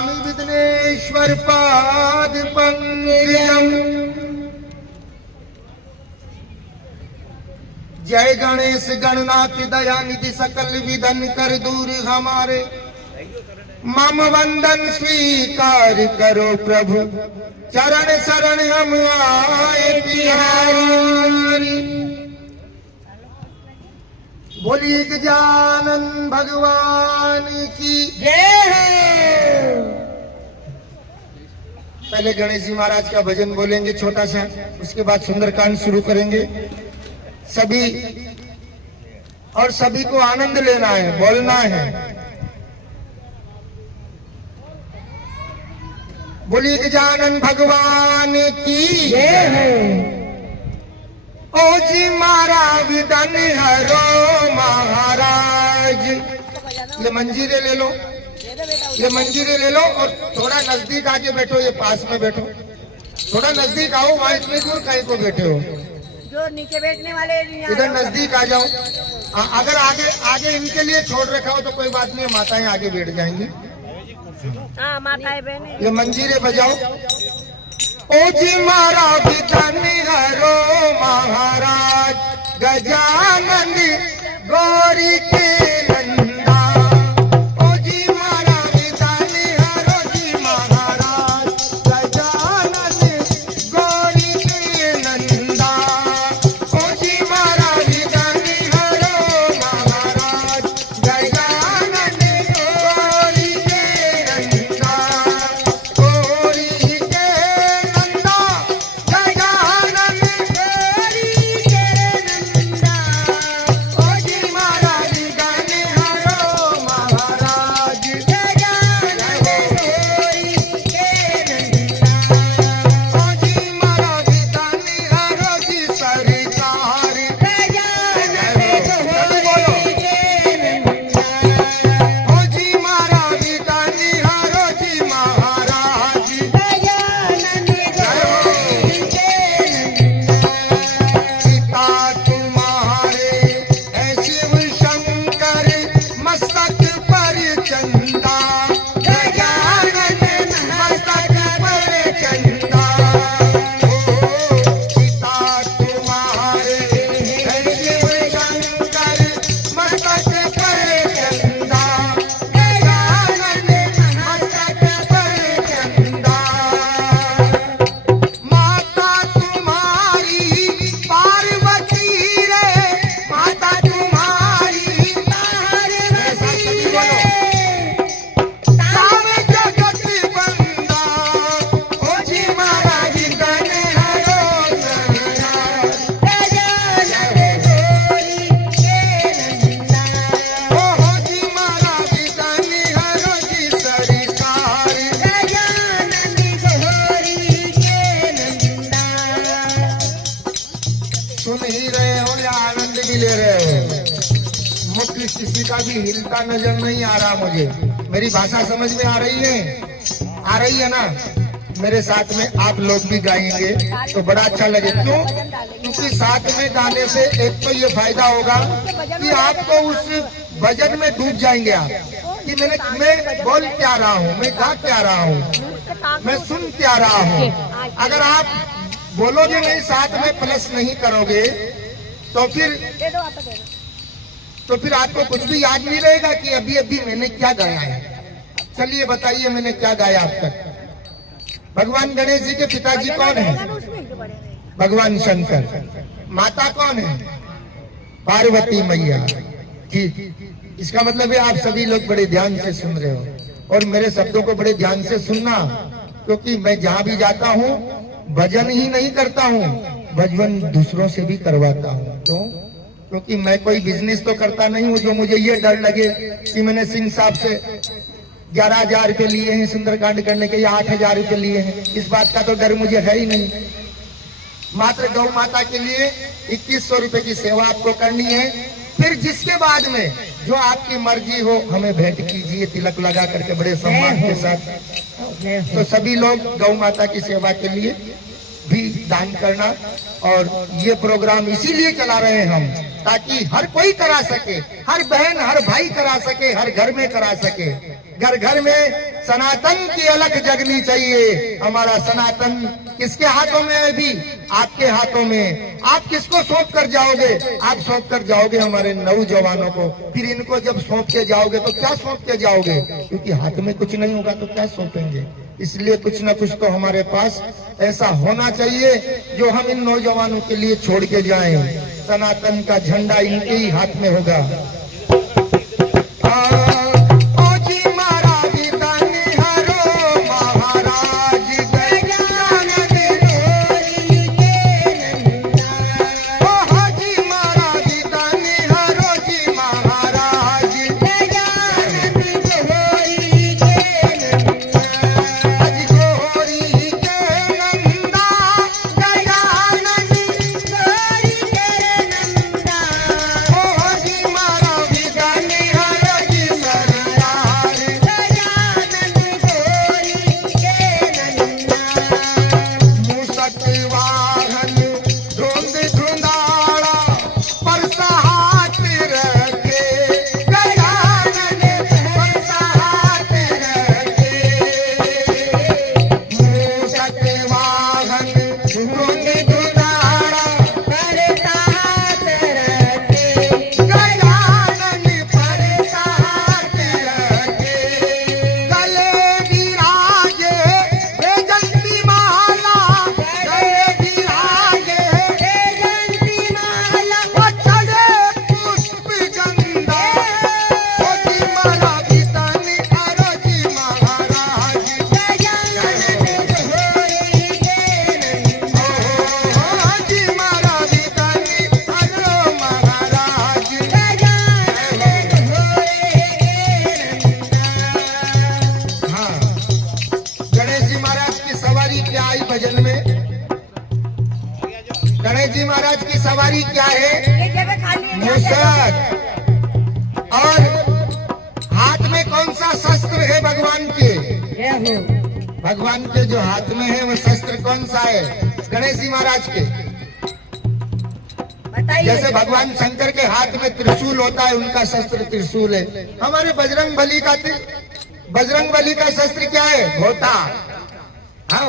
नमामि विघ्नेश्वर पाद पंकजम। जय गणेश गणनाथ दया निधि सकल विधन कर दूर हमारे। मम वंदन स्वीकार करो प्रभु चरण शरण हम आए तिहारी। बोलिए गजानन भगवान की जय। पहले गणेश जी महाराज का भजन बोलेंगे छोटा सा, उसके बाद सुंदरकांड शुरू करेंगे। सभी को आनंद लेना है, बोलना है। बोलिए गजानन भगवान की जय। ओ जी मारा विदन हरो महाराज। ये मंजीरे ले लो, ये मंजीरे ले लो और थोड़ा नजदीक आके बैठो। ये पास में बैठो, थोड़ा नजदीक आओ। वहाँ इतनी दूर कहीं को बैठे हो, जो नीचे बैठने वाले इधर नजदीक आ जाओ। अगर आगे इनके लिए छोड़ रखा हो तो कोई बात नहीं, माताएं आगे बैठ जाएंगी। हाँ, माताएं बहनें। ये मंजीरे बजाओ। ओ जी मारा विधन हरो महाराज गजानन गौरी के नंदा। ओ जी मारा विधन हरो जी महाराज गजानन गौरी के नंदा। ओ जी मारा विधन हरो महाराज गजानन गौरी के नंदा। गौरी के किसी का भी हिलता नजर नहीं आ रहा मुझे। मेरी भाषा समझ में आ रही है ना? मेरे साथ में आप लोग भी गाएंगे तो बड़ा अच्छा लगे। क्यों? क्योंकि साथ में गाने से एक तो ये फायदा होगा कि आपको उस भजन में डूब जाएंगे आप, कि मैं बोल क्या रहा हूँ, मैं गा क्या रहा हूँ, मैं सुन क्या रहा हूँ। अगर आप बोलोगे नहीं, साथ में प्लस नहीं करोगे तो फिर आपको कुछ भी याद नहीं रहेगा कि अभी मैंने क्या गाया है। चलिए बताइए मैंने क्या गाया अब तक। भगवान गणेश जी के पिताजी कौन है? भगवान शंकर। माता कौन है? पार्वती मैया। ठीक, इसका मतलब है आप सभी लोग बड़े ध्यान से सुन रहे हो और मेरे शब्दों को बड़े ध्यान से सुनना, क्योंकि मैं जहाँ भी जाता हूँ भजन ही नहीं करता हूँ, भजन दूसरों से भी करवाता हूँ। तो क्योंकि मैं कोई बिजनेस तो करता नहीं हूँ जो मुझे ये डर लगे कि मैंने सिंह साहब से 11,000 रुपये लिए हैं सुंदरकांड करने के या 8,000 रुपये लिए हैं। इस बात का तो डर मुझे है ही नहीं। मात्र गौ माता के लिए 2100 रुपये की सेवा आपको करनी है। फिर जिसके बाद में जो आपकी मर्जी हो हमें भेंट कीजिए तिलक लगा करके बड़े सम्मान के साथ। तो सभी लोग गौ माता की सेवा के लिए भी दान करना। और ये प्रोग्राम इसीलिए चला रहे हैं हम, ताकि हर कोई करा सके, हर बहन हर भाई करा सके, हर घर में करा सके। घर घर में सनातन की अलख जगनी चाहिए। हमारा सनातन किसके हाथों में है? अभी आपके हाथों में। आप किसको सौंप कर जाओगे? आप सौंप कर जाओगे हमारे नौजवानों को। फिर इनको जब सौंप के जाओगे तो क्या सौंप के जाओगे? क्योंकि हाथ में कुछ नहीं होगा तो क्या सौंपेंगे। इसलिए कुछ ना कुछ तो हमारे पास ऐसा होना चाहिए जो हम इन नौजवानों के लिए छोड़ के जाएं। सनातन का झंडा इनके ही हाथ में होगा। भजन में गणेश जी महाराज की सवारी क्या है? मूसक। और हाथ में कौन सा शस्त्र है भगवान के? भगवान के जो हाथ में है वो शस्त्र कौन सा है? गणेश जी महाराज के। जैसे भगवान शंकर के हाथ में त्रिशूल होता है, उनका शस्त्र त्रिशूल है। हमारे बजरंग बली का शस्त्र क्या है? घोटा। हाँ,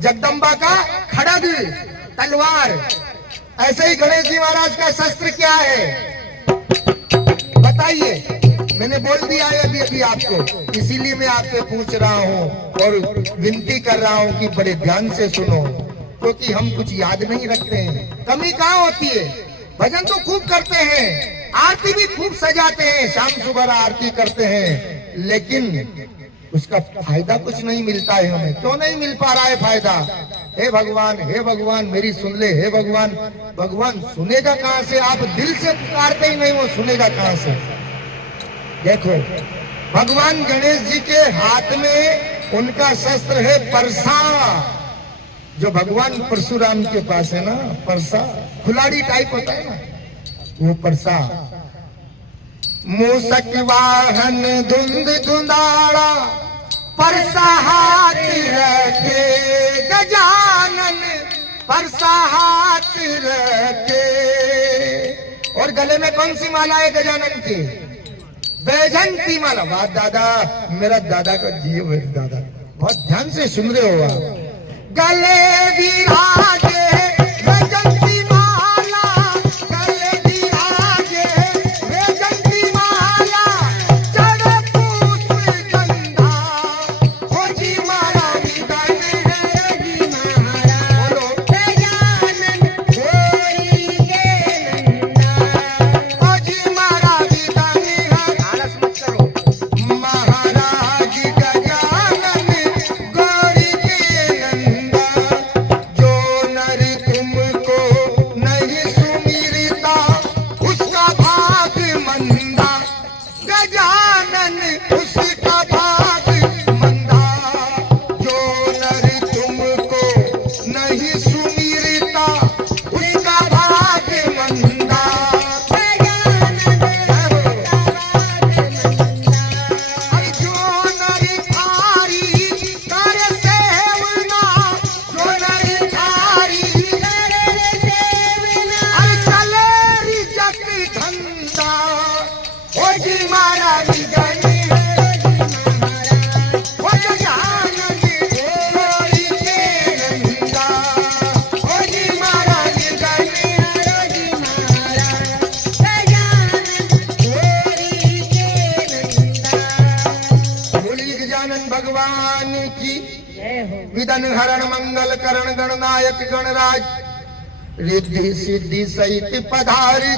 जगदम्बा का खड़ग, तलवार। ऐसे ही गणेश जी महाराज का शस्त्र क्या है? बताइए। मैंने बोल दिया है अभी अभी आपको, इसीलिए मैं आपसे पूछ रहा हूँ और विनती कर रहा हूँ कि बड़े ध्यान से सुनो, क्योंकि हम कुछ याद नहीं रख रहे हैं। कमी कहाँ होती है? भजन तो खूब करते हैं, आरती भी खूब सजाते हैं, शाम सुबह आरती करते हैं, लेकिन उसका फायदा कुछ नहीं मिलता है हमें। क्यों नहीं मिल पा रहा है फायदा? हे भगवान मेरी सुन ले। हे भगवान, भगवान सुनेगा कहाँ से? आप दिल से पुकारते ही नहीं, वो सुनेगा कहाँ से? देखो, भगवान गणेश जी के हाथ में उनका शस्त्र है परसा। जो भगवान परशुराम के पास है ना, परसा खिलाड़ी टाइप होता है ना, वो परसा। मूसक वाहन धुंध धुंधाड़ा, परसा हाथ रखे गजानन, परसा हाथ रखे। और गले में कौन सी माला है गजानन की? बैजंती माला। वाह दादा, मेरा दादा का जियो, मेरे दादा बहुत ध्यान से सुन रहे हो आप। गले विराजे बैजंती माला, गले विराजे बैजंती माला, चढ़े पुष्प गंधा, हो जी मारा विदन है जी मारा, बोलो गजानन होरी के नंदा, हो जी मारा विदन है। आलस मत करो। महाराज गजानन गौरी के नंदा, जो न भगवान की। विदन हरण मंगल करण गणनायक गणराज, रिद्धि सिद्धि सहित पधारी।